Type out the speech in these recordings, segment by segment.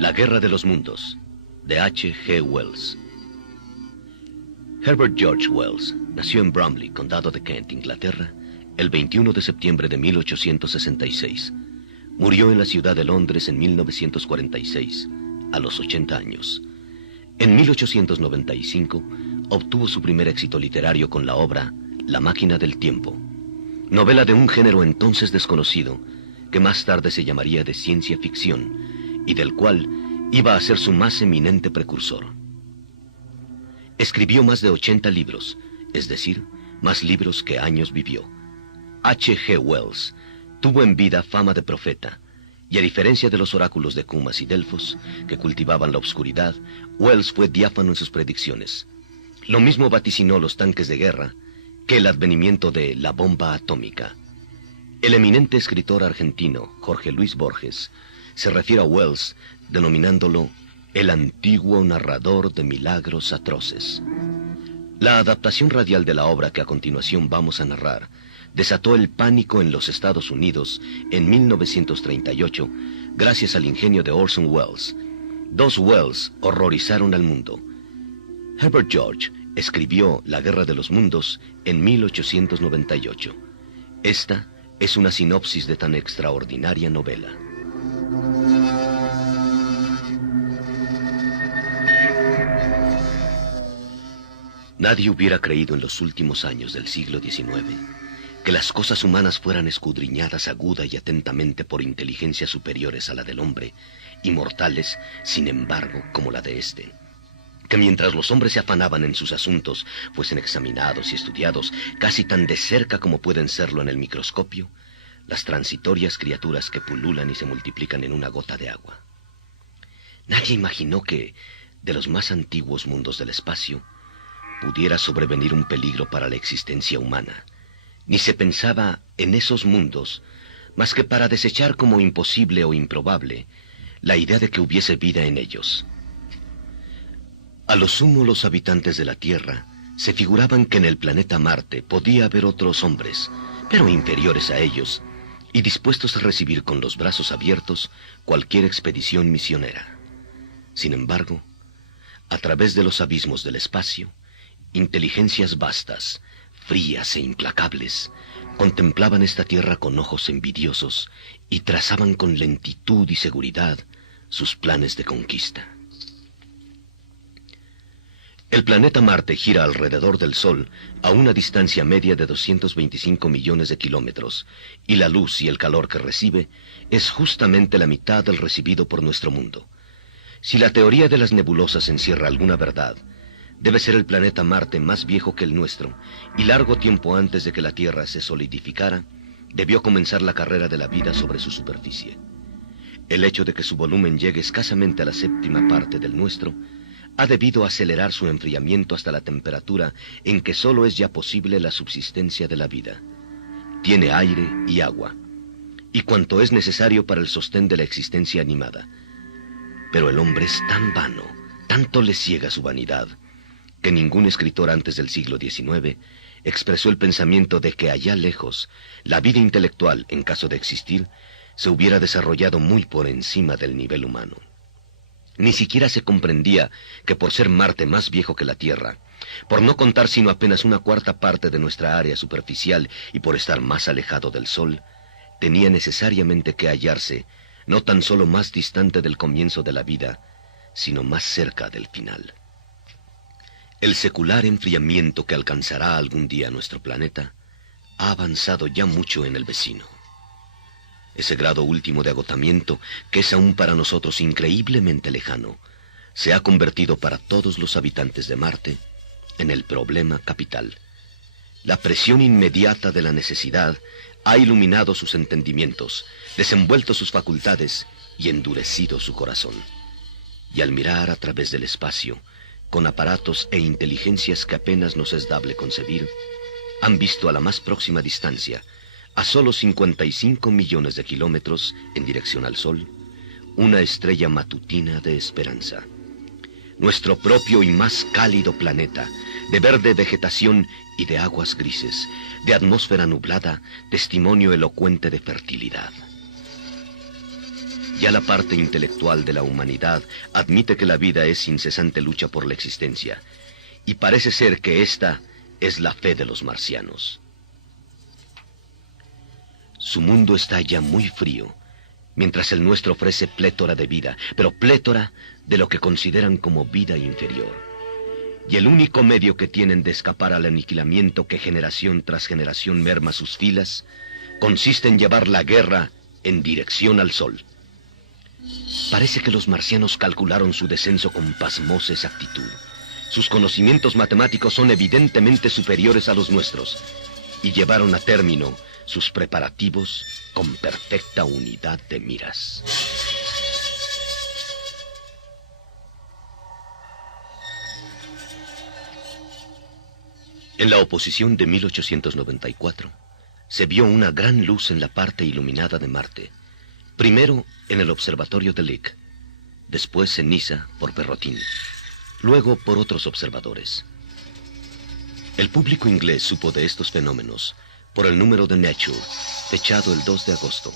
La Guerra de los Mundos, de H. G. Wells. Herbert George Wells nació en Bromley, condado de Kent, Inglaterra, el 21 de septiembre de 1866. Murió en la ciudad de Londres en 1946, a los 80 años. En 1895 obtuvo su primer éxito literario con la obra La máquina del tiempo, novela de un género entonces desconocido, que más tarde se llamaría de ciencia ficción, y del cual iba a ser su más eminente precursor. Escribió más de 80 libros, es decir, más libros que años vivió. H. G. Wells tuvo en vida fama de profeta, y a diferencia de los oráculos de Cumas y Delfos, que cultivaban la oscuridad, Wells fue diáfano en sus predicciones. Lo mismo vaticinó los tanques de guerra que el advenimiento de la bomba atómica. El eminente escritor argentino Jorge Luis Borges se refiere a Wells denominándolo el antiguo narrador de milagros atroces. La adaptación radial de la obra que a continuación vamos a narrar desató el pánico en los Estados Unidos en 1938 gracias al ingenio de Orson Welles. Dos Wells horrorizaron al mundo. Herbert George escribió La Guerra de los Mundos en 1898. Esta es una sinopsis de tan extraordinaria novela. Nadie hubiera creído en los últimos años del siglo XIX que las cosas humanas fueran escudriñadas aguda y atentamente por inteligencias superiores a la del hombre, y mortales, sin embargo, como la de éste. Que mientras los hombres se afanaban en sus asuntos, fuesen examinados y estudiados casi tan de cerca como pueden serlo en el microscopio, las transitorias criaturas que pululan y se multiplican en una gota de agua. Nadie imaginó que, de los más antiguos mundos del espacio, pudiera sobrevenir un peligro para la existencia humana, ni se pensaba en esos mundos más que para desechar como imposible o improbable la idea de que hubiese vida en ellos. A lo sumo los habitantes de la Tierra se figuraban que en el planeta Marte podía haber otros hombres, pero inferiores a ellos, y dispuestos a recibir con los brazos abiertos cualquier expedición misionera. Sin embargo, a través de los abismos del espacio, inteligencias vastas, frías e implacables, contemplaban esta tierra con ojos envidiosos y trazaban con lentitud y seguridad sus planes de conquista. El planeta Marte gira alrededor del Sol a una distancia media de 225 millones de kilómetros, y la luz y el calor que recibe es justamente la mitad del recibido por nuestro mundo. Si la teoría de las nebulosas encierra alguna verdad, debe ser el planeta Marte más viejo que el nuestro, y largo tiempo antes de que la Tierra se solidificara, debió comenzar la carrera de la vida sobre su superficie. El hecho de que su volumen llegue escasamente a la séptima parte del nuestro ha debido acelerar su enfriamiento hasta la temperatura en que solo es ya posible la subsistencia de la vida. Tiene aire y agua, y cuanto es necesario para el sostén de la existencia animada. Pero el hombre es tan vano, tanto le ciega su vanidad, que ningún escritor antes del siglo XIX expresó el pensamiento de que allá lejos, la vida intelectual, en caso de existir, se hubiera desarrollado muy por encima del nivel humano. Ni siquiera se comprendía que por ser Marte más viejo que la Tierra, por no contar sino apenas una cuarta parte de nuestra área superficial y por estar más alejado del Sol, tenía necesariamente que hallarse no tan solo más distante del comienzo de la vida, sino más cerca del final. El secular enfriamiento que alcanzará algún día nuestro planeta ha avanzado ya mucho en el vecino. Ese grado último de agotamiento, que es aún para nosotros increíblemente lejano, se ha convertido para todos los habitantes de Marte en el problema capital. La presión inmediata de la necesidad ha iluminado sus entendimientos, desenvuelto sus facultades y endurecido su corazón. Y al mirar a través del espacio, con aparatos e inteligencias que apenas nos es dable concebir, han visto a la más próxima distancia, a solo 55 millones de kilómetros en dirección al Sol, una estrella matutina de esperanza. Nuestro propio y más cálido planeta, de verde vegetación y de aguas grises, de atmósfera nublada, testimonio elocuente de fertilidad. Ya la parte intelectual de la humanidad admite que la vida es incesante lucha por la existencia, y parece ser que esta es la fe de los marcianos. Su mundo está ya muy frío, mientras el nuestro ofrece plétora de vida, pero plétora de lo que consideran como vida inferior. Y el único medio que tienen de escapar al aniquilamiento que generación tras generación merma sus filas, consiste en llevar la guerra en dirección al sol. Parece que los marcianos calcularon su descenso con pasmosa exactitud. Sus conocimientos matemáticos son evidentemente superiores a los nuestros, y llevaron a término sus preparativos con perfecta unidad de miras. En la oposición de 1894, se vio una gran luz en la parte iluminada de Marte. Primero en el observatorio de Lick, después en Niza por Perrotin, luego por otros observadores. El público inglés supo de estos fenómenos por el número de Nature, fechado el 2 de agosto.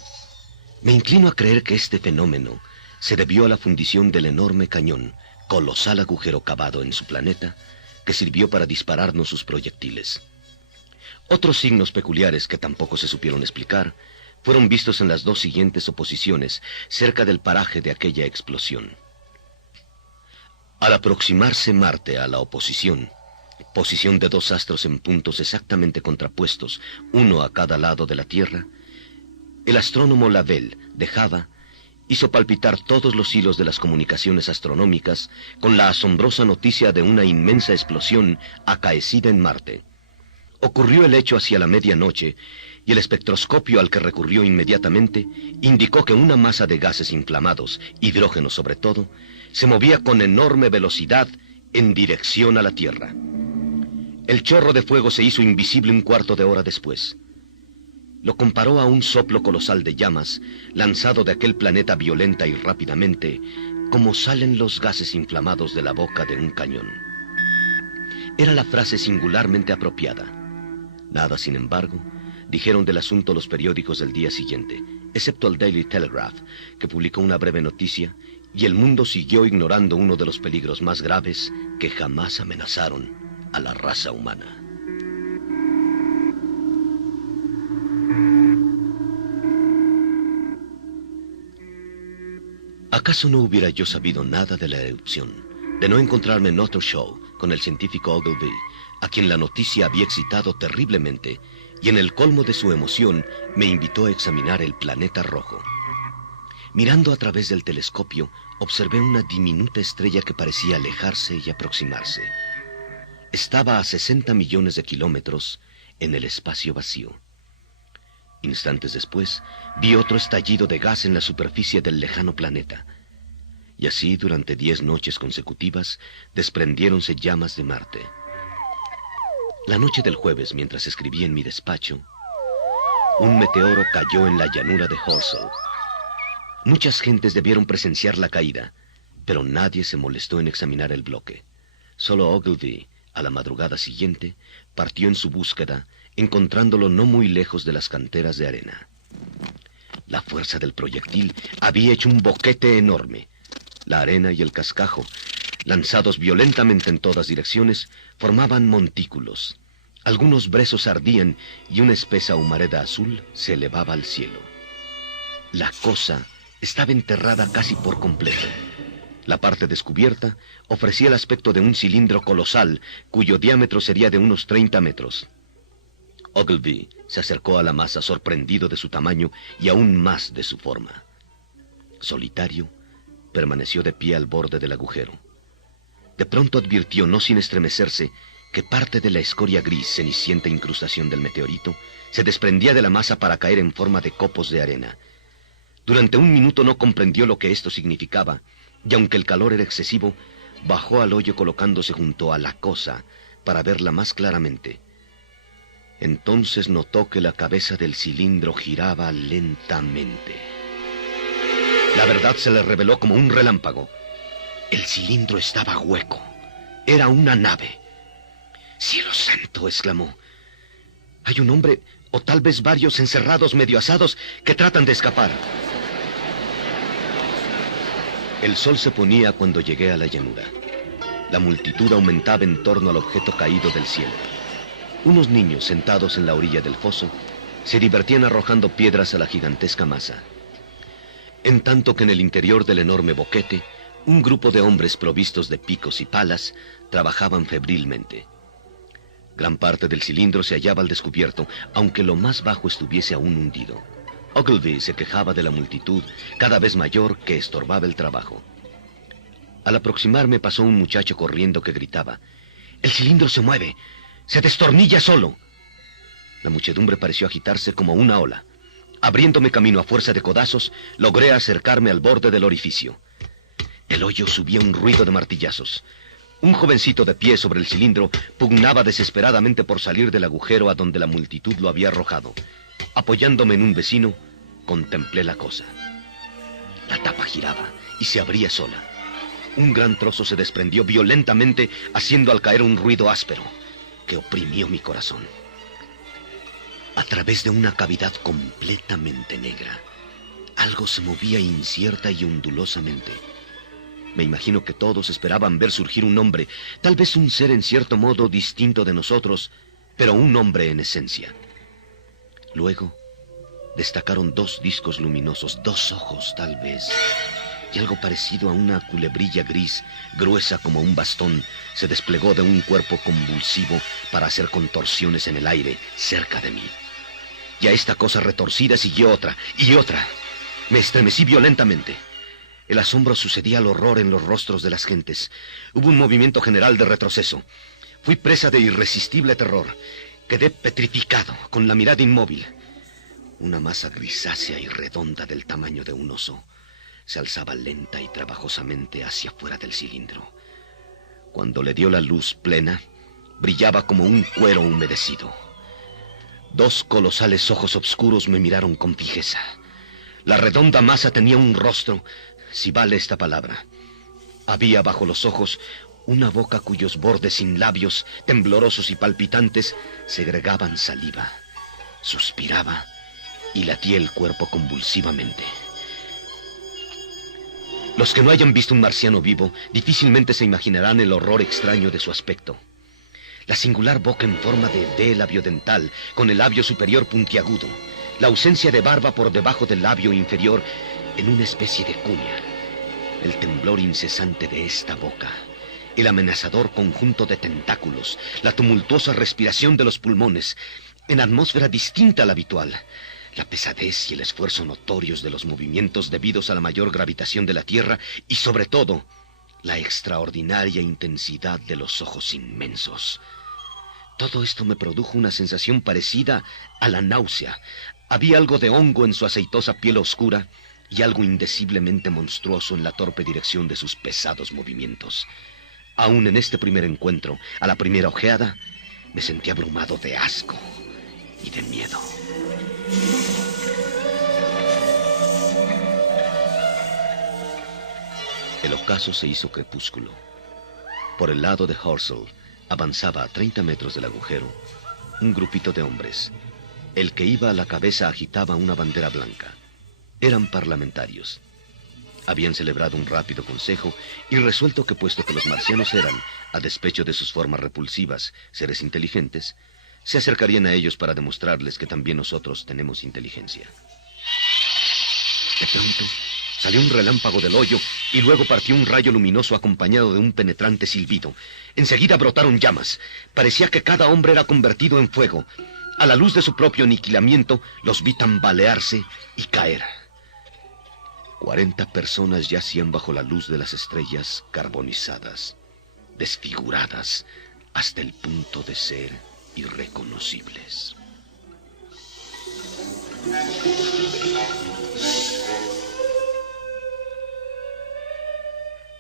Me inclino a creer que este fenómeno se debió a la fundición del enorme cañón, colosal agujero cavado en su planeta, que sirvió para dispararnos sus proyectiles. Otros signos peculiares que tampoco se supieron explicar fueron vistos en las dos siguientes oposiciones, cerca del paraje de aquella explosión. Al aproximarse Marte a la oposición, posición de dos astros en puntos exactamente contrapuestos, uno a cada lado de la Tierra, el astrónomo Lavelle, de Java, hizo palpitar todos los hilos de las comunicaciones astronómicas con la asombrosa noticia de una inmensa explosión acaecida en Marte. Ocurrió el hecho hacia la medianoche, y el espectroscopio al que recurrió inmediatamente indicó que una masa de gases inflamados, hidrógeno sobre todo, se movía con enorme velocidad en dirección a la Tierra. El chorro de fuego se hizo invisible un cuarto de hora después. Lo comparó a un soplo colosal de llamas lanzado de aquel planeta violenta y rápidamente, como salen los gases inflamados de la boca de un cañón. Era la frase singularmente apropiada. Nada, sin embargo, dijeron del asunto los periódicos del día siguiente, excepto el Daily Telegraph, que publicó una breve noticia, y el mundo siguió ignorando uno de los peligros más graves que jamás amenazaron a la raza humana. ¿Acaso no hubiera yo sabido nada de la erupción, de no encontrarme en otro show con el científico Ogilvy, a quien la noticia había excitado terriblemente, y en el colmo de su emoción me invitó a examinar el planeta rojo? Mirando a través del telescopio, observé una diminuta estrella que parecía alejarse y aproximarse. Estaba a 60 millones de kilómetros en el espacio vacío. Instantes después, vi otro estallido de gas en la superficie del lejano planeta. Y así, durante 10 noches consecutivas, desprendiéronse llamas de Marte. La noche del jueves, mientras escribía en mi despacho, un meteoro cayó en la llanura de Horsell. Muchas gentes debieron presenciar la caída, pero nadie se molestó en examinar el bloque. Solo Ogilvy, a la madrugada siguiente, partió en su búsqueda, encontrándolo no muy lejos de las canteras de arena. La fuerza del proyectil había hecho un boquete enorme. La arena y el cascajo, lanzados violentamente en todas direcciones, formaban montículos. Algunos brezos ardían y una espesa humareda azul se elevaba al cielo. La cosa estaba enterrada casi por completo. La parte descubierta ofrecía el aspecto de un cilindro colosal, cuyo diámetro sería de unos 30 metros. Ogilvy se acercó a la masa sorprendido de su tamaño y aún más de su forma. Solitario, permaneció de pie al borde del agujero. De pronto advirtió, no sin estremecerse, que parte de la escoria gris, cenicienta incrustación del meteorito, se desprendía de la masa para caer en forma de copos de arena. Durante un minuto no comprendió lo que esto significaba, y aunque el calor era excesivo, bajó al hoyo colocándose junto a la cosa para verla más claramente. Entonces notó que la cabeza del cilindro giraba lentamente. La verdad se le reveló como un relámpago. El cilindro estaba hueco. Era una nave. ¡Cielo santo!, exclamó. Hay un hombre, o tal vez varios encerrados, medio asados, que tratan de escapar. El sol se ponía cuando llegué a la llanura. La multitud aumentaba en torno al objeto caído del cielo. Unos niños sentados en la orilla del foso se divertían arrojando piedras a la gigantesca masa. En tanto que en el interior del enorme boquete, un grupo de hombres provistos de picos y palas trabajaban febrilmente. Gran parte del cilindro se hallaba al descubierto, aunque lo más bajo estuviese aún hundido. Ogilvy se quejaba de la multitud, cada vez mayor, que estorbaba el trabajo. Al aproximarme pasó un muchacho corriendo que gritaba: «¡El cilindro se mueve! ¡Se destornilla solo!». La muchedumbre pareció agitarse como una ola. Abriéndome camino a fuerza de codazos, logré acercarme al borde del orificio. Del hoyo subía un ruido de martillazos. Un jovencito de pie sobre el cilindro pugnaba desesperadamente por salir del agujero a donde la multitud lo había arrojado. Apoyándome en un vecino, contemplé la cosa. La tapa giraba y se abría sola. Un gran trozo se desprendió violentamente, haciendo al caer un ruido áspero que oprimió mi corazón. A través de una cavidad completamente negra, algo se movía incierta y ondulosamente. Me imagino que todos esperaban ver surgir un hombre, tal vez un ser en cierto modo distinto de nosotros, pero un hombre en esencia. Luego, destacaron dos discos luminosos, dos ojos tal vez, y algo parecido a una culebrilla gris, gruesa como un bastón, se desplegó de un cuerpo convulsivo para hacer contorsiones en el aire cerca de mí. Y a esta cosa retorcida siguió otra, y otra. Me estremecí violentamente. El asombro sucedía al horror en los rostros de las gentes. Hubo un movimiento general de retroceso. Fui presa de irresistible terror. Quedé petrificado, con la mirada inmóvil. Una masa grisácea y redonda del tamaño de un oso se alzaba lenta y trabajosamente hacia fuera del cilindro. Cuando le dio la luz plena, brillaba como un cuero humedecido. Dos colosales ojos oscuros me miraron con fijeza. La redonda masa tenía un rostro, si vale esta palabra. Había bajo los ojos una boca cuyos bordes sin labios, temblorosos y palpitantes, segregaban saliva. Suspiraba y latía el cuerpo convulsivamente. Los que no hayan visto un marciano vivo difícilmente se imaginarán el horror extraño de su aspecto. La singular boca en forma de D labiodental, con el labio superior puntiagudo. La ausencia de barba por debajo del labio inferior en una especie de cuña. El temblor incesante de esta boca. El amenazador conjunto de tentáculos. La tumultuosa respiración de los pulmones. En atmósfera distinta a la habitual. La pesadez y el esfuerzo notorios de los movimientos debidos a la mayor gravitación de la Tierra. Y sobre todo, la extraordinaria intensidad de los ojos inmensos. Todo esto me produjo una sensación parecida a la náusea. Había algo de hongo en su aceitosa piel oscura y algo indeciblemente monstruoso en la torpe dirección de sus pesados movimientos. Aún en este primer encuentro, a la primera ojeada, me sentí abrumado de asco y de miedo. El ocaso se hizo crepúsculo. Por el lado de Horsell avanzaba a 30 metros del agujero un grupito de hombres. El que iba a la cabeza agitaba una bandera blanca. Eran parlamentarios. Habían celebrado un rápido consejo y resuelto que, puesto que los marcianos eran, a despecho de sus formas repulsivas, seres inteligentes, se acercarían a ellos para demostrarles que también nosotros tenemos inteligencia. De pronto, salió un relámpago del hoyo y luego partió un rayo luminoso acompañado de un penetrante silbido. Enseguida brotaron llamas. Parecía que cada hombre era convertido en fuego. A la luz de su propio aniquilamiento, los vi tambalearse y caer. 40 personas yacían bajo la luz de las estrellas carbonizadas, desfiguradas hasta el punto de ser irreconocibles.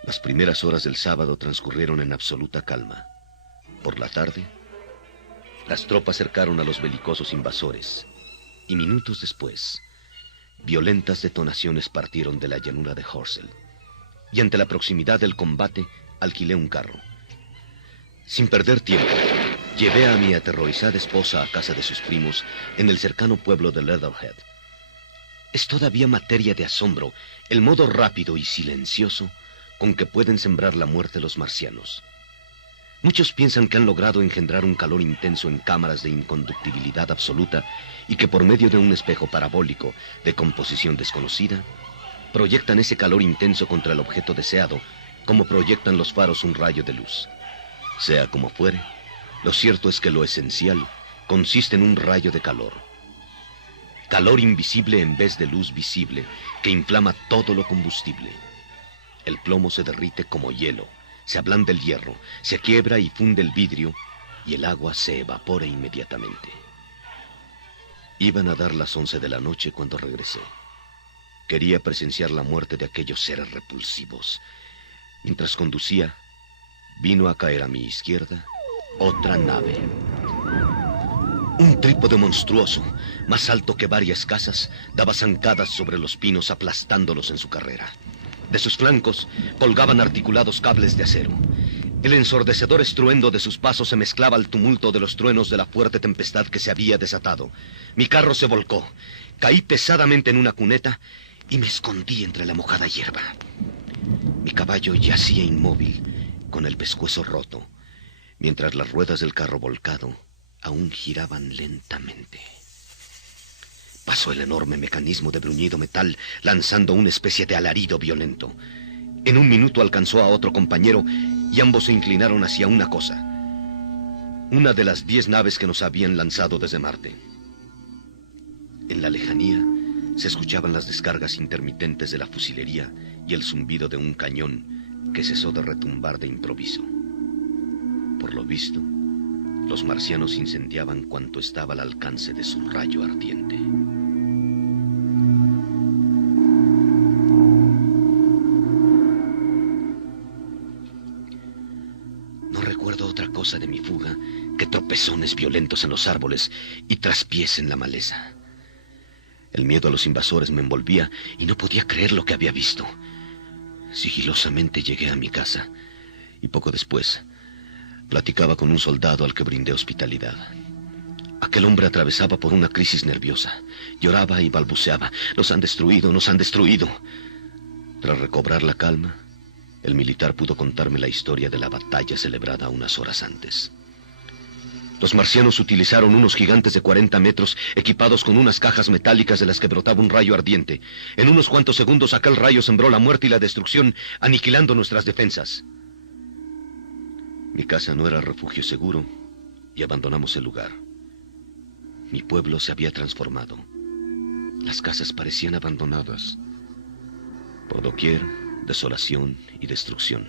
Las primeras horas del sábado transcurrieron en absoluta calma. Por la tarde, las tropas cercaron a los belicosos invasores, y minutos después, violentas detonaciones partieron de la llanura de Horsell, y ante la proximidad del combate, alquilé un carro. Sin perder tiempo, llevé a mi aterrorizada esposa a casa de sus primos en el cercano pueblo de Leatherhead. Es todavía materia de asombro el modo rápido y silencioso con que pueden sembrar la muerte los marcianos. Muchos piensan que han logrado engendrar un calor intenso en cámaras de inconductibilidad absoluta y que por medio de un espejo parabólico de composición desconocida, proyectan ese calor intenso contra el objeto deseado, como proyectan los faros un rayo de luz. Sea como fuere, lo cierto es que lo esencial consiste en un rayo de calor. Calor invisible en vez de luz visible, que inflama todo lo combustible. El plomo se derrite como hielo, se ablanda el hierro, se quiebra y funde el vidrio, y el agua se evapora inmediatamente. Iban a dar las 11 de la noche cuando regresé. Quería presenciar la muerte de aquellos seres repulsivos. Mientras conducía, vino a caer a mi izquierda otra nave. Un trípode monstruoso, más alto que varias casas, daba zancadas sobre los pinos aplastándolos en su carrera. De sus flancos colgaban articulados cables de acero. El ensordecedor estruendo de sus pasos se mezclaba al tumulto de los truenos de la fuerte tempestad que se había desatado. Mi carro se volcó, caí pesadamente en una cuneta y me escondí entre la mojada hierba. Mi caballo yacía inmóvil, con el pescuezo roto, mientras las ruedas del carro volcado aún giraban lentamente. Pasó el enorme mecanismo de bruñido metal, lanzando una especie de alarido violento. En un minuto alcanzó a otro compañero y ambos se inclinaron hacia una cosa. Una de las 10 naves que nos habían lanzado desde Marte. En la lejanía se escuchaban las descargas intermitentes de la fusilería y el zumbido de un cañón que cesó de retumbar de improviso. Por lo visto, los marcianos incendiaban cuanto estaba al alcance de su rayo ardiente. No recuerdo otra cosa de mi fuga que tropezones violentos en los árboles y traspiés en la maleza. El miedo a los invasores me envolvía y no podía creer lo que había visto. Sigilosamente llegué a mi casa y poco después platicaba con un soldado al que brindé hospitalidad. Aquel hombre atravesaba por una crisis nerviosa. Lloraba y balbuceaba. Nos han destruido, nos han destruido. Tras recobrar la calma, el militar pudo contarme la historia de la batalla celebrada unas horas antes. Los marcianos utilizaron unos gigantes de 40 metros equipados con unas cajas metálicas de las que brotaba un rayo ardiente. En unos cuantos segundos aquel rayo sembró la muerte y la destrucción, aniquilando nuestras defensas. Mi casa no era refugio seguro y abandonamos el lugar. Mi pueblo se había transformado. Las casas parecían abandonadas. Por doquier, desolación y destrucción.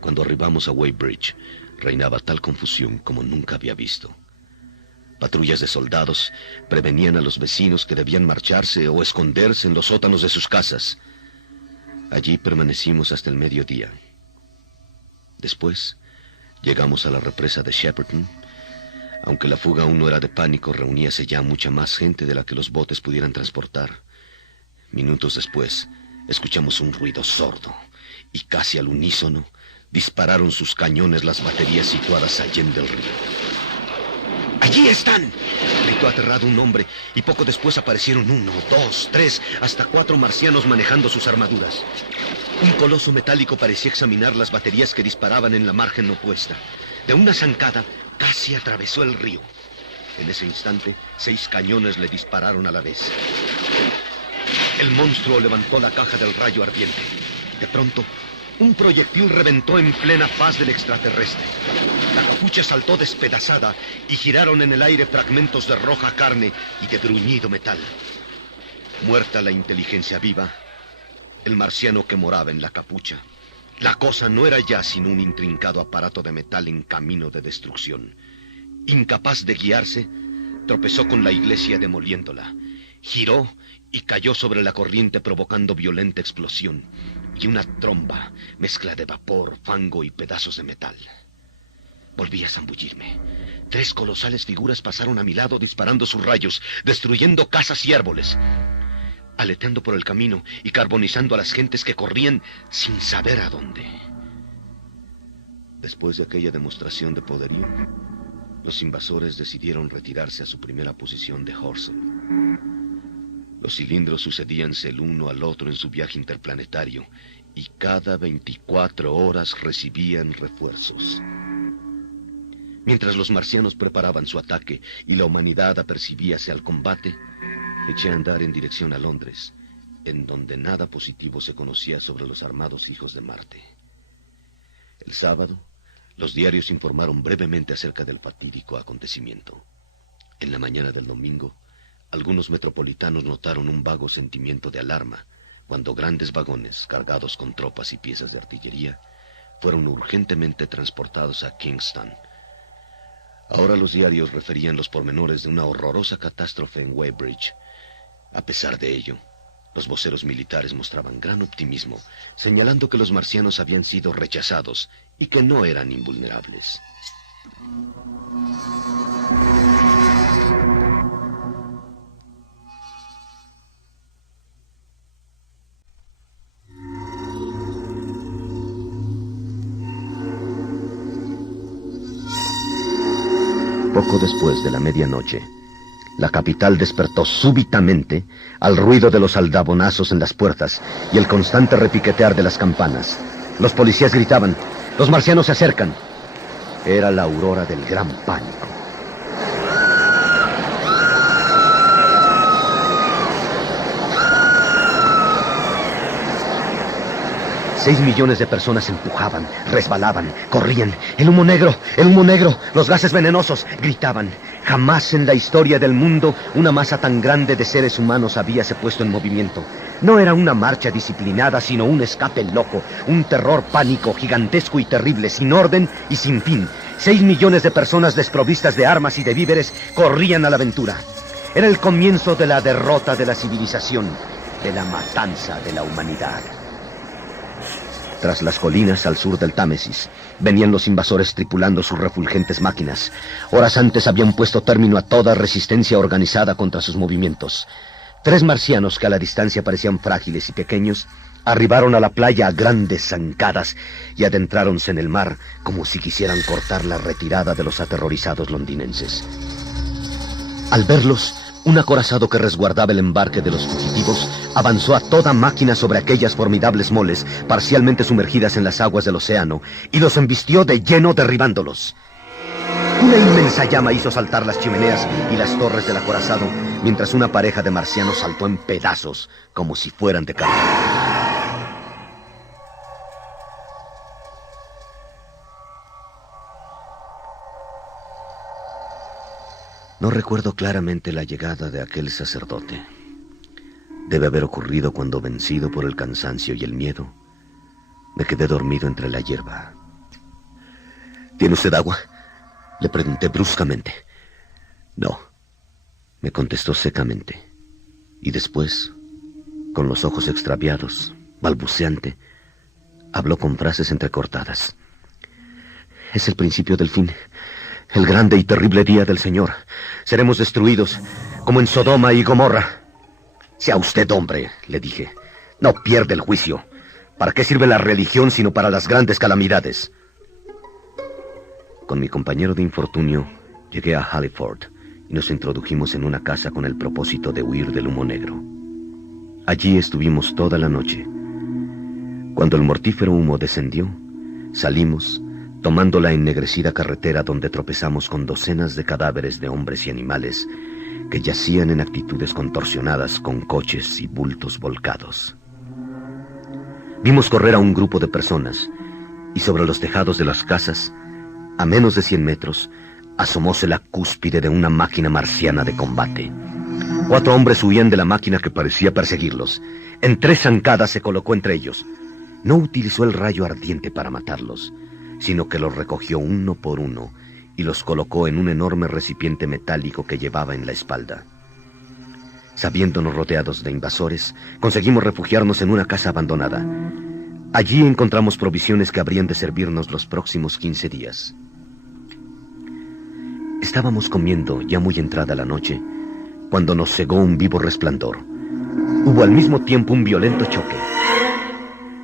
Cuando arribamos a Weybridge, reinaba tal confusión como nunca había visto. Patrullas de soldados prevenían a los vecinos que debían marcharse o esconderse en los sótanos de sus casas. Allí permanecimos hasta el mediodía. Después, llegamos a la represa de Shepperton. Aunque la fuga aún no era de pánico, reuníase ya mucha más gente de la que los botes pudieran transportar. Minutos después, escuchamos un ruido sordo y casi al unísono dispararon sus cañones las baterías situadas allende el río. ¡Allí están!, gritó aterrado un hombre, y poco después aparecieron 1, 2, 3, hasta 4 marcianos manejando sus armaduras. Un coloso metálico parecía examinar las baterías que disparaban en la margen opuesta. De una zancada, casi atravesó el río. En ese instante, 6 cañones le dispararon a la vez. El monstruo levantó la caja del rayo ardiente. De pronto, un proyectil reventó en plena faz del extraterrestre. La capucha saltó despedazada y giraron en el aire fragmentos de roja carne y de gruñido metal. Muerta la inteligencia viva, el marciano que moraba en la capucha, la cosa no era ya sino un intrincado aparato de metal en camino de destrucción. Incapaz de guiarse, tropezó con la iglesia demoliéndola. Giró y cayó sobre la corriente provocando violenta explosión y una tromba, mezcla de vapor, fango y pedazos de metal. Volví a zambullirme. 3 colosales figuras pasaron a mi lado disparando sus rayos, destruyendo casas y árboles, aleteando por el camino y carbonizando a las gentes que corrían sin saber a dónde. Después de aquella demostración de poderío, los invasores decidieron retirarse a su primera posición de Horsell. Los cilindros sucedíanse el uno al otro en su viaje interplanetario, y cada 24 horas recibían refuerzos. Mientras los marcianos preparaban su ataque y la humanidad apercibíase al combate, eché a andar en dirección a Londres, en donde nada positivo se conocía sobre los armados hijos de Marte. El sábado, los diarios informaron brevemente acerca del fatídico acontecimiento. En la mañana del domingo, algunos metropolitanos notaron un vago sentimiento de alarma cuando grandes vagones cargados con tropas y piezas de artillería fueron urgentemente transportados a Kingston. Ahora los diarios referían los pormenores de una horrorosa catástrofe en Weybridge. A pesar de ello, los voceros militares mostraban gran optimismo, señalando que los marcianos habían sido rechazados y que no eran invulnerables. Poco después de la medianoche, la capital despertó súbitamente al ruido de los aldabonazos en las puertas y el constante repiquetear de las campanas. Los policías gritaban: «¡Los marcianos se acercan!». Era la aurora del gran pánico. Seis millones de personas empujaban, resbalaban, corrían. ¡El humo negro! ¡El humo negro! ¡Los gases venenosos!, gritaban. Jamás en la historia del mundo una masa tan grande de seres humanos habíase puesto en movimiento. No era una marcha disciplinada, sino un escape loco, un terror pánico gigantesco y terrible, sin orden y sin fin. 6 millones de personas desprovistas de armas y de víveres corrían a la aventura. Era el comienzo de la derrota de la civilización, de la matanza de la humanidad. Tras las colinas al sur del Támesis, venían los invasores tripulando sus refulgentes máquinas. Horas antes habían puesto término a toda resistencia organizada contra sus movimientos. 3 marcianos que a la distancia parecían frágiles y pequeños, arribaron a la playa a grandes zancadas y adentráronse en el mar como si quisieran cortar la retirada de los aterrorizados londinenses. Al verlos, un acorazado que resguardaba el embarque de los fugitivos avanzó a toda máquina sobre aquellas formidables moles, parcialmente sumergidas en las aguas del océano, y los embistió de lleno, derribándolos. Una inmensa llama hizo saltar las chimeneas y las torres del acorazado, mientras una pareja de marcianos saltó en pedazos, como si fueran de carne. No recuerdo claramente la llegada de aquel sacerdote. Debe haber ocurrido cuando, vencido por el cansancio y el miedo, me quedé dormido entre la hierba. ¿Tiene usted agua?, le pregunté bruscamente. No, me contestó secamente. Y después, con los ojos extraviados, balbuceante, habló con frases entrecortadas. Es el principio del fin. El grande y terrible día del Señor. Seremos destruidos, como en Sodoma y Gomorra. Sea usted hombre, le dije. No pierde el juicio. ¿Para qué sirve la religión sino para las grandes calamidades? Con mi compañero de infortunio, llegué a Halliford y nos introdujimos en una casa con el propósito de huir del humo negro. Allí estuvimos toda la noche. Cuando el mortífero humo descendió, salimos, tomando la ennegrecida carretera donde tropezamos con docenas de cadáveres de hombres y animales que yacían en actitudes contorsionadas con coches y bultos volcados. Vimos correr a un grupo de personas y sobre los tejados de las casas, a menos de 100 metros, asomóse la cúspide de una máquina marciana de combate. 4 hombres huían de la máquina que parecía perseguirlos. En 3 zancadas se colocó entre ellos. No utilizó el rayo ardiente para matarlos, sino que los recogió uno por uno y los colocó en un enorme recipiente metálico que llevaba en la espalda. Sabiéndonos rodeados de invasores, conseguimos refugiarnos en una casa abandonada. Allí encontramos provisiones que habrían de servirnos los próximos 15 días. Estábamos comiendo, ya muy entrada la noche, cuando nos cegó un vivo resplandor. Hubo al mismo tiempo un violento choque.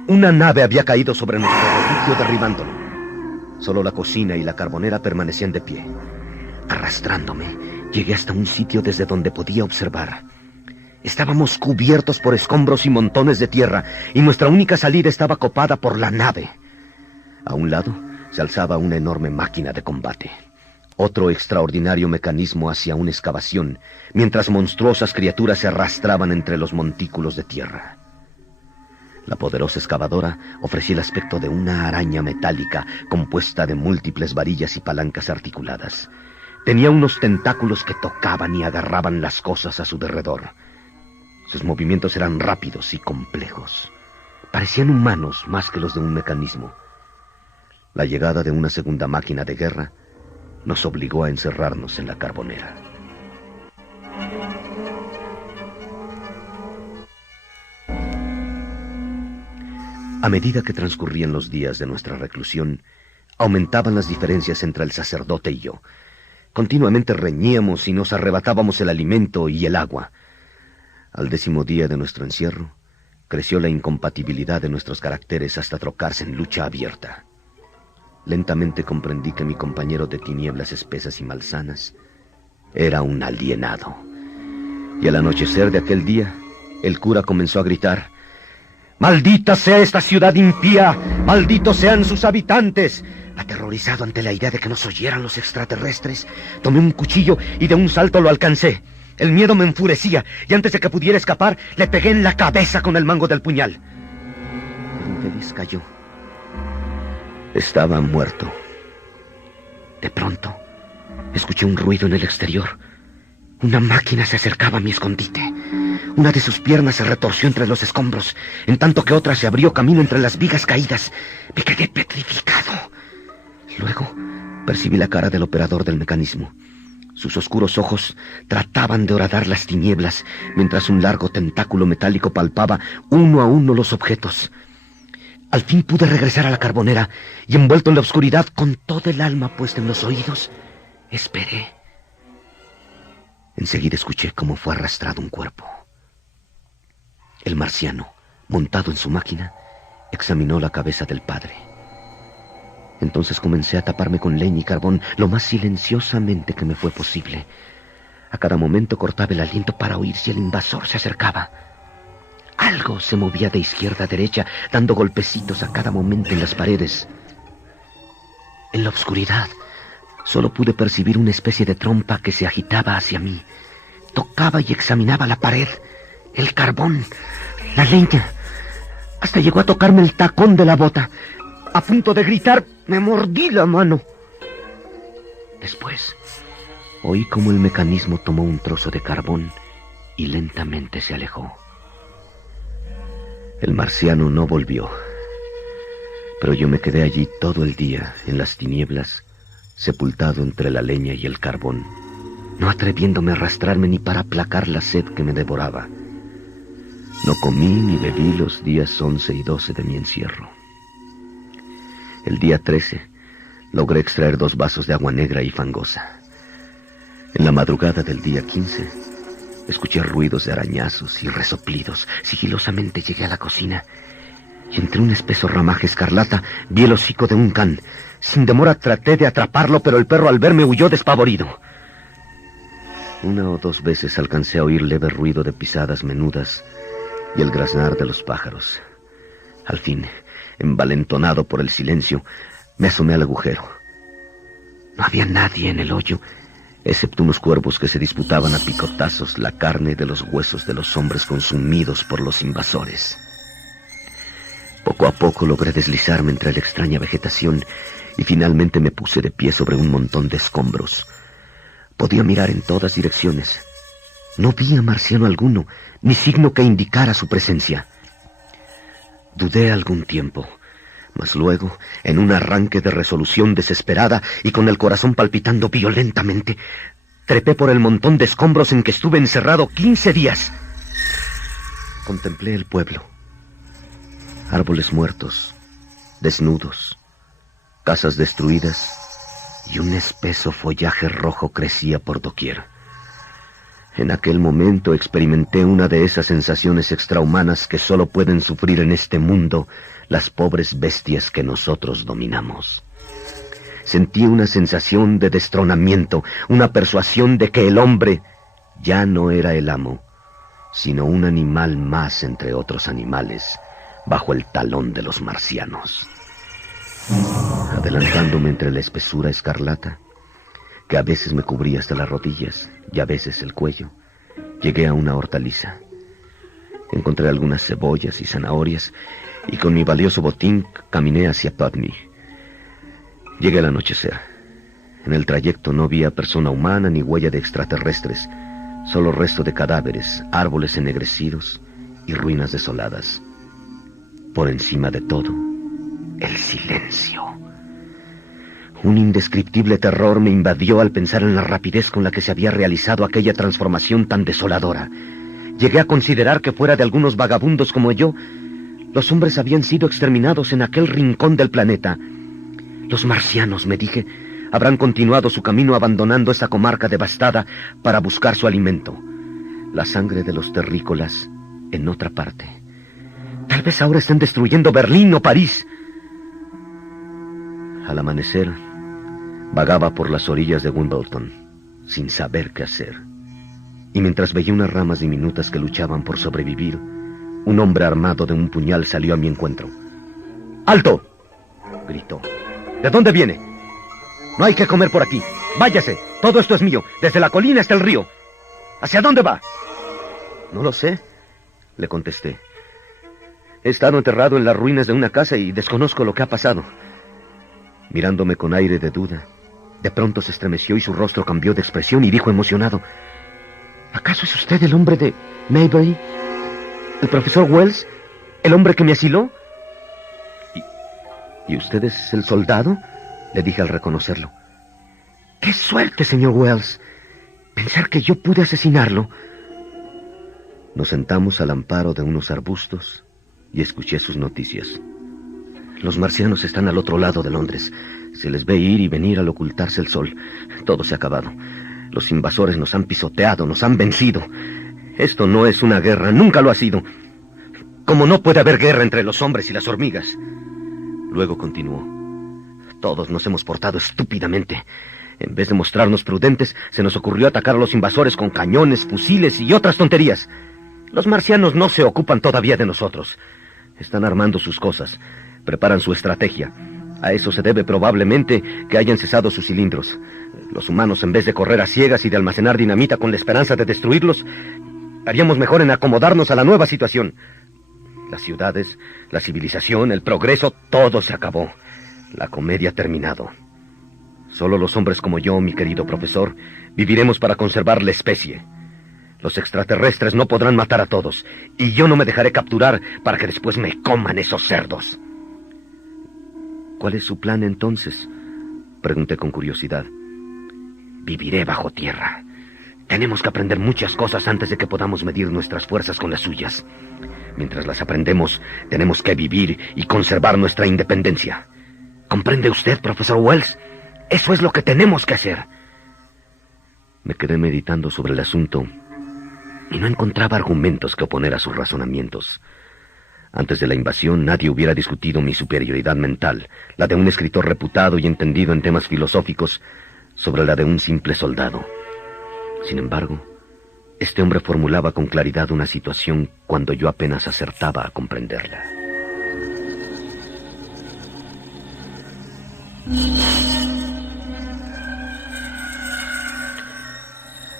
Una nave había caído sobre nuestro refugio, derribándolo. Solo la cocina y la carbonera permanecían de pie. Arrastrándome, llegué hasta un sitio desde donde podía observar. Estábamos cubiertos por escombros y montones de tierra, y nuestra única salida estaba copada por la nave. A un lado se alzaba una enorme máquina de combate. Otro extraordinario mecanismo hacía una excavación, mientras monstruosas criaturas se arrastraban entre los montículos de tierra. La poderosa excavadora ofrecía el aspecto de una araña metálica compuesta de múltiples varillas y palancas articuladas. Tenía unos tentáculos que tocaban y agarraban las cosas a su derredor. Sus movimientos eran rápidos y complejos. Parecían humanos más que los de un mecanismo. La llegada de una segunda máquina de guerra nos obligó a encerrarnos en la carbonera. A medida que transcurrían los días de nuestra reclusión, aumentaban las diferencias entre el sacerdote y yo. Continuamente reñíamos y nos arrebatábamos el alimento y el agua. Al 10º día de nuestro encierro, creció la incompatibilidad de nuestros caracteres hasta trocarse en lucha abierta. Lentamente comprendí que mi compañero de tinieblas espesas y malsanas era un alienado. Y al anochecer de aquel día, el cura comenzó a gritar: «¡Maldita sea esta ciudad impía! ¡Malditos sean sus habitantes!». Aterrorizado ante la idea de que nos oyeran los extraterrestres, tomé un cuchillo y de un salto lo alcancé. El miedo me enfurecía, y antes de que pudiera escapar, le pegué en la cabeza con el mango del puñal. El infeliz cayó. Estaba muerto. De pronto, escuché un ruido en el exterior. Una máquina se acercaba a mi escondite. Una de sus piernas se retorció entre los escombros, en tanto que otra se abrió camino entre las vigas caídas. Me quedé petrificado. Luego, percibí la cara del operador del mecanismo. Sus oscuros ojos trataban de horadar las tinieblas, mientras un largo tentáculo metálico palpaba uno a uno los objetos. Al fin pude regresar a la carbonera, y envuelto en la oscuridad, con todo el alma puesta en los oídos, esperé. Enseguida escuché cómo fue arrastrado un cuerpo. El marciano, montado en su máquina, examinó la cabeza del padre. Entonces comencé a taparme con leña y carbón lo más silenciosamente que me fue posible. A cada momento cortaba el aliento para oír si el invasor se acercaba. Algo se movía de izquierda a derecha, dando golpecitos a cada momento en las paredes. En la oscuridad, solo pude percibir una especie de trompa que se agitaba hacia mí. Tocaba y examinaba la pared, el carbón, la leña. Hasta llegó a tocarme el tacón de la bota. A punto de gritar, me mordí la mano. Después, oí cómo el mecanismo tomó un trozo de carbón y lentamente se alejó. El marciano no volvió, pero yo me quedé allí todo el día, en las tinieblas, sepultado entre la leña y el carbón, no atreviéndome a arrastrarme ni para aplacar la sed que me devoraba. No comí ni bebí los días 11 y 12 de mi encierro. El día 13 logré extraer 2 vasos de agua negra y fangosa. En la madrugada del día 15 escuché ruidos de arañazos y resoplidos. Sigilosamente llegué a la cocina y entre un espeso ramaje escarlata vi el hocico de un can. Sin demora traté de atraparlo, pero el perro al verme huyó despavorido. 1 o 2 veces alcancé a oír leve ruido de pisadas menudas y el graznar de los pájaros. Al fin, envalentonado por el silencio, me asomé al agujero. No había nadie en el hoyo, excepto unos cuervos que se disputaban a picotazos la carne de los huesos de los hombres consumidos por los invasores. Poco a poco logré deslizarme entre la extraña vegetación y finalmente me puse de pie sobre un montón de escombros. Podía mirar en todas direcciones. No vi a marciano alguno, ni signo que indicara su presencia. Dudé algún tiempo, mas luego, en un arranque de resolución desesperada y con el corazón palpitando violentamente, trepé por el montón de escombros en que estuve encerrado 15 días. Contemplé el pueblo. Árboles muertos, desnudos, casas destruidas y un espeso follaje rojo crecía por doquier. En aquel momento experimenté una de esas sensaciones extrahumanas que solo pueden sufrir en este mundo las pobres bestias que nosotros dominamos. Sentí una sensación de destronamiento, una persuasión de que el hombre ya no era el amo, sino un animal más entre otros animales, bajo el talón de los marcianos. Adelantándome entre la espesura escarlata, que a veces me cubría hasta las rodillas y a veces el cuello, llegué a una hortaliza. Encontré algunas cebollas y zanahorias, y con mi valioso botín caminé hacia Putney. Llegué al anochecer. En el trayecto no vi a persona humana ni huella de extraterrestres, solo resto de cadáveres, árboles ennegrecidos y ruinas desoladas. Por encima de todo, el silencio. Un indescriptible terror me invadió al pensar en la rapidez con la que se había realizado aquella transformación tan desoladora. Llegué a considerar que fuera de algunos vagabundos como yo, los hombres habían sido exterminados en aquel rincón del planeta. Los marcianos, me dije, habrán continuado su camino abandonando esa comarca devastada para buscar su alimento. La sangre de los terrícolas en otra parte. Tal vez ahora estén destruyendo Berlín o París. Al amanecer, vagaba por las orillas de Wimbledon, sin saber qué hacer. Y mientras veía unas ramas diminutas que luchaban por sobrevivir, un hombre armado de un puñal salió a mi encuentro. ¡Alto!, gritó. ¿De dónde viene? No hay que comer por aquí. Váyase, todo esto es mío, desde la colina hasta el río. ¿Hacia dónde va? No lo sé, le contesté. He estado enterrado en las ruinas de una casa y desconozco lo que ha pasado. Mirándome con aire de duda, de pronto se estremeció y su rostro cambió de expresión y dijo emocionado: ¿Acaso es usted el hombre de Maybury? ¿El profesor Wells? ¿El hombre que me asiló? ¿Y usted es el soldado?, le dije al reconocerlo. ¡Qué suerte, señor Wells! Pensar que yo pude asesinarlo. Nos sentamos al amparo de unos arbustos y escuché sus noticias. Los marcianos están al otro lado de Londres. Se les ve ir y venir al ocultarse el sol. Todo se ha acabado. Los invasores nos han pisoteado, nos han vencido. Esto no es una guerra, nunca lo ha sido. Como no puede haber guerra entre los hombres y las hormigas. Luego continuó: todos nos hemos portado estúpidamente. En vez de mostrarnos prudentes, se nos ocurrió atacar a los invasores con cañones, fusiles y otras tonterías. Los marcianos no se ocupan todavía de nosotros. Están armando sus cosas, preparan su estrategia. A eso se debe probablemente que hayan cesado sus cilindros. Los humanos, en vez de correr a ciegas y de almacenar dinamita con la esperanza de destruirlos, haríamos mejor en acomodarnos a la nueva situación. Las ciudades, la civilización, el progreso, todo se acabó. La comedia ha terminado. Solo los hombres como yo, mi querido profesor, viviremos para conservar la especie. Los extraterrestres no podrán matar a todos, y yo no me dejaré capturar para que después me coman esos cerdos. ¿Cuál es su plan entonces?, pregunté con curiosidad. Viviré bajo tierra. Tenemos que aprender muchas cosas antes de que podamos medir nuestras fuerzas con las suyas. Mientras las aprendemos, tenemos que vivir y conservar nuestra independencia. ¿Comprende usted, profesor Wells? Eso es lo que tenemos que hacer. Me quedé meditando sobre el asunto y no encontraba argumentos que oponer a sus razonamientos. Antes de la invasión, nadie hubiera discutido mi superioridad mental, la de un escritor reputado y entendido en temas filosóficos, sobre la de un simple soldado. Sin embargo, este hombre formulaba con claridad una situación cuando yo apenas acertaba a comprenderla.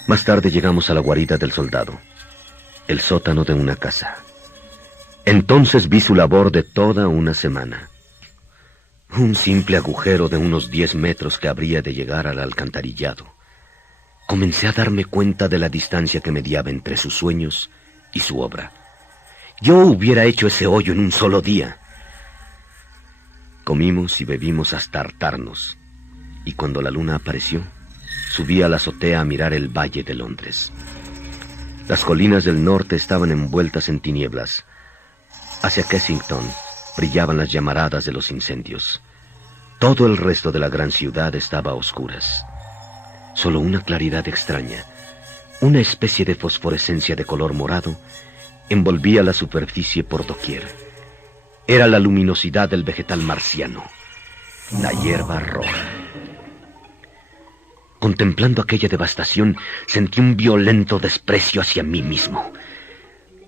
Más tarde llegamos a la guarida del soldado, el sótano de una casa. Entonces vi su labor de toda una semana. Un simple agujero de unos 10 metros que habría de llegar al alcantarillado. Comencé a darme cuenta de la distancia que mediaba entre sus sueños y su obra. Yo hubiera hecho ese hoyo en un solo día. Comimos y bebimos hasta hartarnos, y cuando la luna apareció, subí a la azotea a mirar el valle de Londres. Las colinas del norte estaban envueltas en tinieblas. Hacia Kensington brillaban las llamaradas de los incendios. Todo el resto de la gran ciudad estaba a oscuras. Solo una claridad extraña, una especie de fosforescencia de color morado, envolvía la superficie por doquier. Era la luminosidad del vegetal marciano, la hierba roja. Contemplando aquella devastación, sentí un violento desprecio hacia mí mismo.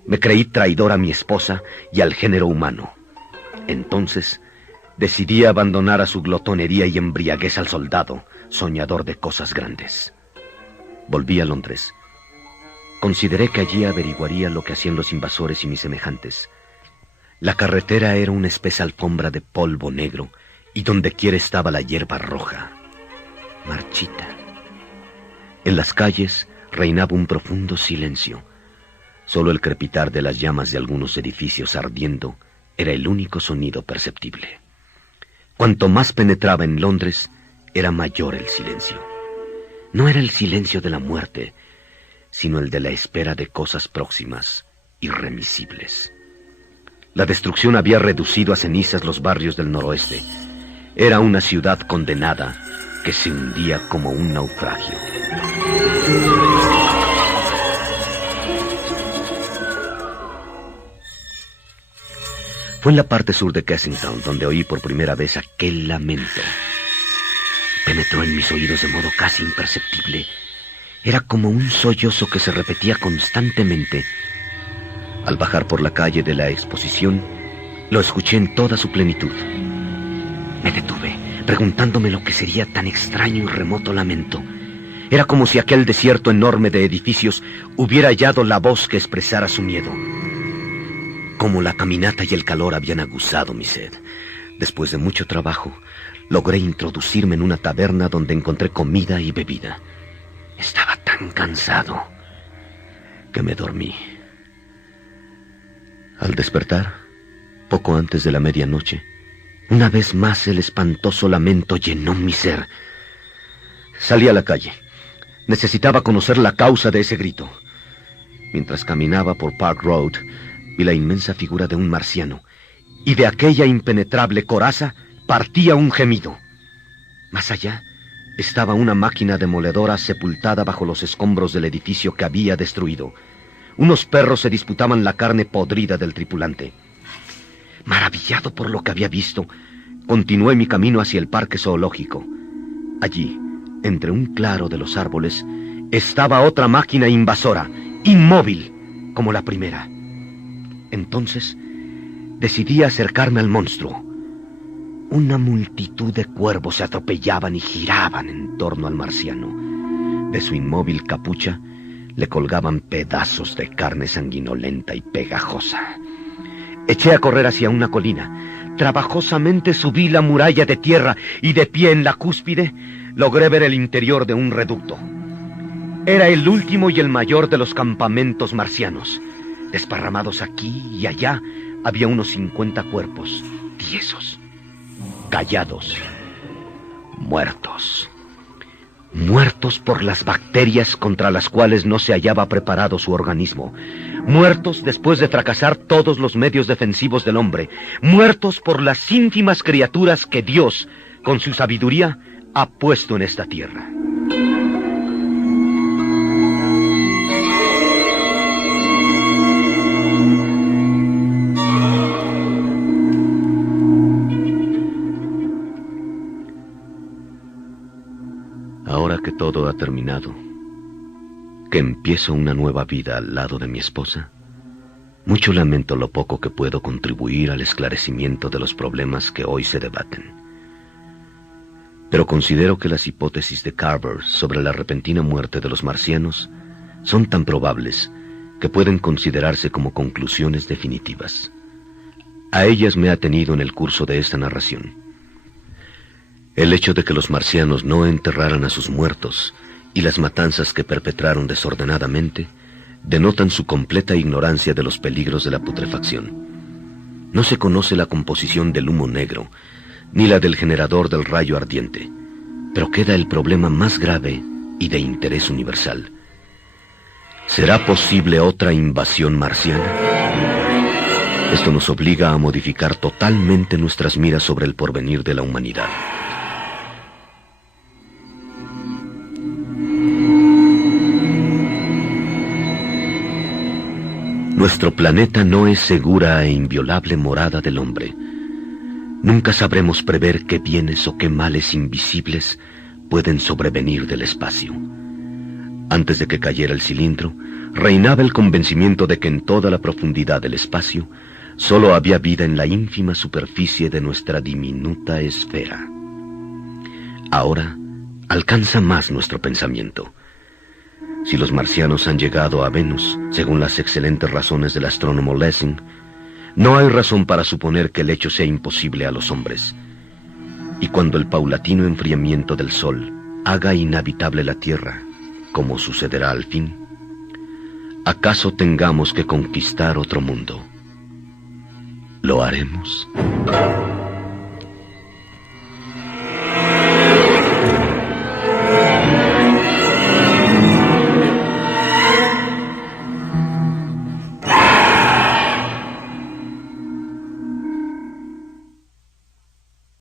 Me creí traidor a mi esposa y al género humano. Entonces, decidí abandonar a su glotonería y embriaguez al soldado, soñador de cosas grandes. Volví a Londres. Consideré que allí averiguaría lo que hacían los invasores y mis semejantes. La carretera era una espesa alfombra de polvo negro, y dondequiera estaba la hierba roja, marchita. En las calles reinaba un profundo silencio. Solo el crepitar de las llamas de algunos edificios ardiendo era el único sonido perceptible. Cuanto más penetraba en Londres, era mayor el silencio. No era el silencio de la muerte, sino el de la espera de cosas próximas, irremisibles. La destrucción había reducido a cenizas los barrios del noroeste. Era una ciudad condenada que se hundía como un naufragio. Fue en la parte sur de Kensington donde oí por primera vez aquel lamento. Penetró en mis oídos de modo casi imperceptible. Era como un sollozo que se repetía constantemente. Al bajar por la calle de la Exposición, lo escuché en toda su plenitud. Me detuve, preguntándome lo que sería tan extraño y remoto lamento. Era como si aquel desierto enorme de edificios hubiera hallado la voz que expresara su miedo. Como la caminata y el calor habían aguzado mi sed. Después de mucho trabajo, logré introducirme en una taberna donde encontré comida y bebida. Estaba tan cansado que me dormí. Al despertar, poco antes de la medianoche, una vez más el espantoso lamento llenó mi ser. Salí a la calle. Necesitaba conocer la causa de ese grito. Mientras caminaba por Park Road, vi la inmensa figura de un marciano, y de aquella impenetrable coraza partía un gemido. Más allá estaba una máquina demoledora sepultada bajo los escombros del edificio que había destruido. Unos perros se disputaban la carne podrida del tripulante. Maravillado por lo que había visto, continué mi camino hacia el parque zoológico. Allí, entre un claro de los árboles, estaba otra máquina invasora, inmóvil, como la primera. Entonces, decidí acercarme al monstruo. Una multitud de cuervos se atropellaban y giraban en torno al marciano. De su inmóvil capucha le colgaban pedazos de carne sanguinolenta y pegajosa. Eché a correr hacia una colina. Trabajosamente subí la muralla de tierra y de pie en la cúspide logré ver el interior de un reducto. Era el último y el mayor de los campamentos marcianos. Desparramados aquí y allá había unos 50 cuerpos, tiesos, callados, muertos. Muertos por las bacterias contra las cuales no se hallaba preparado su organismo. Muertos después de fracasar todos los medios defensivos del hombre. Muertos por las ínfimas criaturas que Dios, con su sabiduría, ha puesto en esta tierra. Ahora que todo ha terminado, que empiezo una nueva vida al lado de mi esposa, mucho lamento lo poco que puedo contribuir al esclarecimiento de los problemas que hoy se debaten. Pero considero que las hipótesis de Carver sobre la repentina muerte de los marcianos son tan probables que pueden considerarse como conclusiones definitivas. A ellas me he atenido en el curso de esta narración. El hecho de que los marcianos no enterraran a sus muertos y las matanzas que perpetraron desordenadamente denotan su completa ignorancia de los peligros de la putrefacción. No se conoce la composición del humo negro, ni la del generador del rayo ardiente, pero queda el problema más grave y de interés universal. ¿Será posible otra invasión marciana? Esto nos obliga a modificar totalmente nuestras miras sobre el porvenir de la humanidad. Nuestro planeta no es segura e inviolable morada del hombre. Nunca sabremos prever qué bienes o qué males invisibles pueden sobrevenir del espacio. Antes de que cayera el cilindro, reinaba el convencimiento de que en toda la profundidad del espacio solo había vida en la ínfima superficie de nuestra diminuta esfera. Ahora alcanza más nuestro pensamiento. Si los marcianos han llegado a Venus, según las excelentes razones del astrónomo Lessing, no hay razón para suponer que el hecho sea imposible a los hombres. Y cuando el paulatino enfriamiento del Sol haga inhabitable la Tierra, como sucederá al fin, ¿acaso tengamos que conquistar otro mundo? ¿Lo haremos?